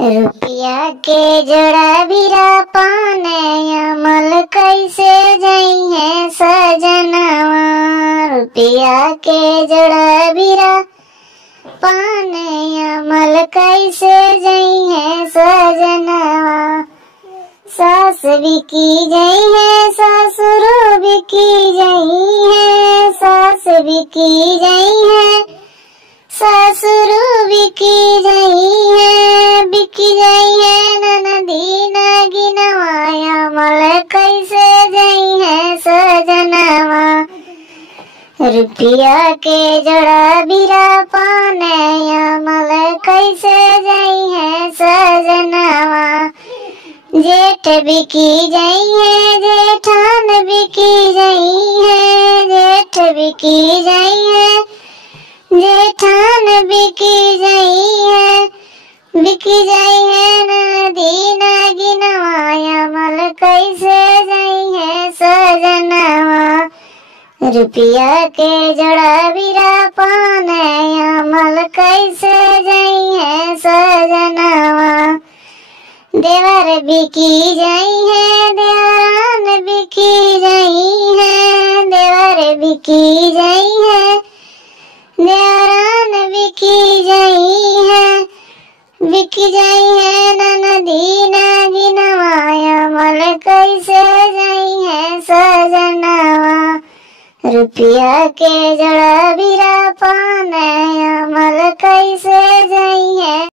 रुपया के जोड़ा भीरा पाने अमल कैसे जइहे सजनवा। रुपया के जोड़ा भीरा पाने अमल कैसे जइहे सजनवा। सास बिकी जइहे ससुर बिकी जइहे, सास बिकी जइहे ससुर बिकी जइहे, बिकी जइहे ननदी नागिनवा अमल कैसे जइहे सजनवा। रुपया के जोड़ा भीरा पाने अमल कैसे जइहे सजनवा। जेठ बिकी जइहे जेठान बिकी जइहे, जेठ बिकी जइहे जेठान बिकी जइहे, बिकी जइहे ननदी नागिनवा अमल कैसे जइहे सजनवा। रुपया के जोड़ा भीरा पाने अमल कैसे जइहे सजनवा। देवर बिकी जइहे देवरान बिकी जइहे, देवर बिकी जइहे देवरान बिकी जइहे, बिकी जइहे ननदी नागिनवा अमल कैसे जइहे सजनवा। रुपया के जोड़ा भीरा पाने अमल कैसे जइहे।